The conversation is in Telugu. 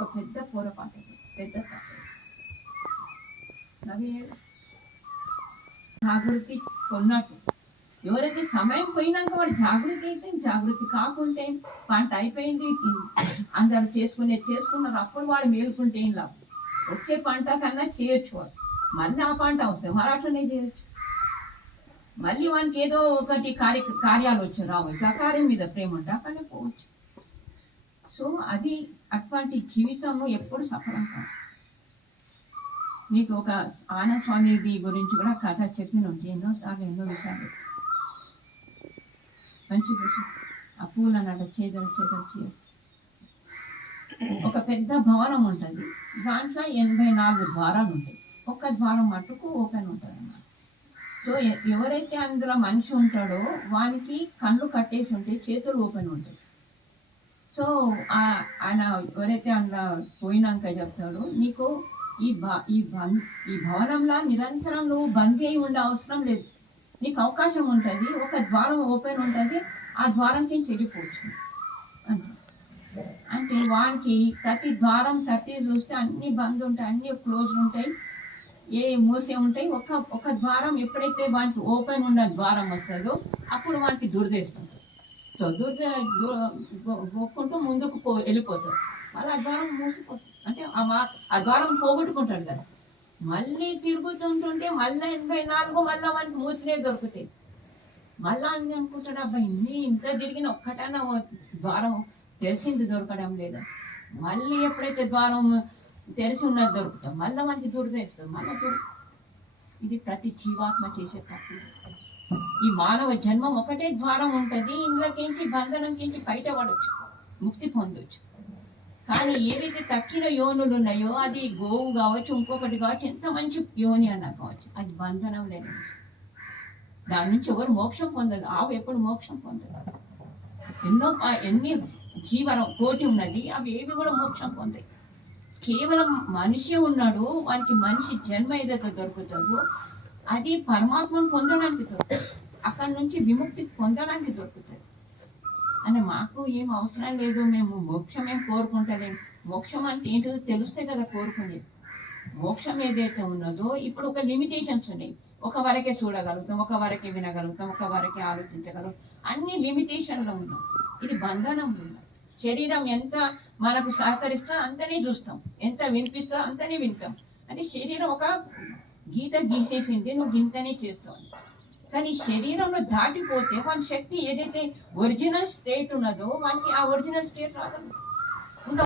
ఒక పెద్ద పూరపాట, పెద్ద పాట. అవి జాగృతి కొన్నట్టు. ఎవరైతే సమయం పోయినాక వాడు జాగృతి అయితే, జాగృతి కాకుంటే పంట అయిపోయింది, అందరు చేసుకున్నారు, అప్పుడు వాడు మేలుకుంటే ఏం లాభం. వచ్చే పంట కన్నా చేయొచ్చు వాడు, మళ్ళీ ఆ పంట వస్తాయి, మరి అట్లనే చేయొచ్చు. మళ్ళీ వానికి ఏదో ఒకటి కార్యాలు వచ్చి రావచ్చు, ఆ కార్యం మీద ప్రేమ ఉంటే అక్కడనే పోవచ్చు. సో అది అటువంటి జీవితము ఎప్పుడు సఫలం కాదు. మీకు ఒక ఆనంద స్వామిది గురించి కూడా కథ చెప్పిన ఉంటే ఎన్నోసార్లు ఎన్నో విషయాలు. మంచి విషయం. ఆ పూలన్నాడు చేదలు ఒక పెద్ద భవనం ఉంటుంది, దాంట్లో 84 ద్వారాలు ఉంటాయి, ఒక్క ద్వారం మట్టుకు ఓపెన్ ఉంటుంది అన్నమాట. సో ఎవరైతే అందులో మనిషి ఉంటాడో వానికి కళ్ళు కట్టేసి ఉంటాయి, చేతులు ఓపెన్ ఉంటాయి. సో ఆయన ఎవరైతే అందులో పోయినాక చెప్తాడో, నీకు ఈ భవనంలో నిరంతరం నువ్వు బందీ అయి ఉండే అవసరం లేదు, నీకు అవకాశం ఉంటుంది, ఒక ద్వారం ఓపెన్ ఉంటుంది, ఆ ద్వారంకి చెడిపోవచ్చు అంటే వానికి ప్రతి ద్వారం తట్టి చూస్తే అన్ని బంద్ ఉంటాయి, అన్ని క్లోజ్ ఉంటాయి, ఏ మూసే ఉంటాయి. ఒక ద్వారం ఎప్పుడైతే వానికి ఓపెన్ ఉన్న ద్వారం వస్తుందో అప్పుడు వానికి దుర్దేస్తుంది. సో పోకుంటూ ముందుకు వెళ్ళిపోతాడు, మళ్ళీ ఆ ద్వారం మూసిపోతుంది, అంటే ఆ ద్వారం పోగొట్టుకుంటాడు కదా. మళ్ళీ తిరుగుతుంటుంటే మళ్ళీ 84 మళ్ళీ వానికి మూసినే దొరుకుతాయి. మళ్ళా అని అనుకుంటాడు, అబ్బాయి ఇంత తిరిగిన ఒక్కటైనా ద్వారం తెలిసింది దొరకడం లేదా. మళ్ళీ ఎప్పుడైతే ద్వారం తెరిచి ఉన్నది దొరుకుతాం, మళ్ళీ మనకి దురదేస్తుంది, మళ్ళీ ఇది ప్రతి జీవాత్మ చేసే తప్పు. ఈ మానవ జన్మం ఒకటే ద్వారం ఉంటుంది, ఇందులోకించి బంధనంకించి బయటపడవచ్చు, ముక్తి పొందొచ్చు. కానీ ఏవైతే తక్కిన యోనులు ఉన్నాయో, అది గోవు కావచ్చు, ఇంకొకటి కావచ్చు, ఎంత మంచి యోని అన్నా కావచ్చు, అది బంధనం లేని. దాని నుంచి ఎవరు మోక్షం పొందదు. ఆవు ఎప్పుడు మోక్షం పొందదు. ఎన్ని జీవనం కోటి ఉన్నది, అవి ఏవి కూడా మోక్షం పొందాయి. కేవలం మనిషి ఉన్నాడు, వానికి మనిషి జన్మ ఏదైతే దొరుకుతుందో అది పరమాత్మను పొందడానికి దొరుకుతుంది, అక్కడి నుంచి విముక్తి పొందడానికి దొరుకుతుంది. అంటే మాకు ఏం అవసరం లేదు, మేము మోక్షం ఏం కోరుకుంటలేము. మోక్షం అంటే ఏంటో తెలిస్తే కదా కోరుకునేది. మోక్షం ఏదైతే ఉన్నదో ఇప్పుడు ఒక లిమిటేషన్స్ ఉన్నాయి, ఒక వరకే చూడగలుగుతాం, ఒక వరకే వినగలుగుతాం, ఒక వరకే ఆలోచించగలుగుతాం, అన్ని లిమిటేషన్లో ఉన్నాం. ఇది బంధనం ఉన్నాం. శరీరం ఎంత మనకు సహకరిస్తా అంతనే చూస్తాం, ఎంత వినిపిస్తా అంతనే వింటాం. అంటే శరీరం ఒక గీత గీసేసింది, నువ్వు గింతనే చేస్తావు. కానీ శరీరంలో దాటిపోతే వాని శక్తి ఏదైతే ఒరిజినల్ స్టేట్ ఉన్నదో వానికి ఆ ఒరిజినల్ స్టేట్ రాదు.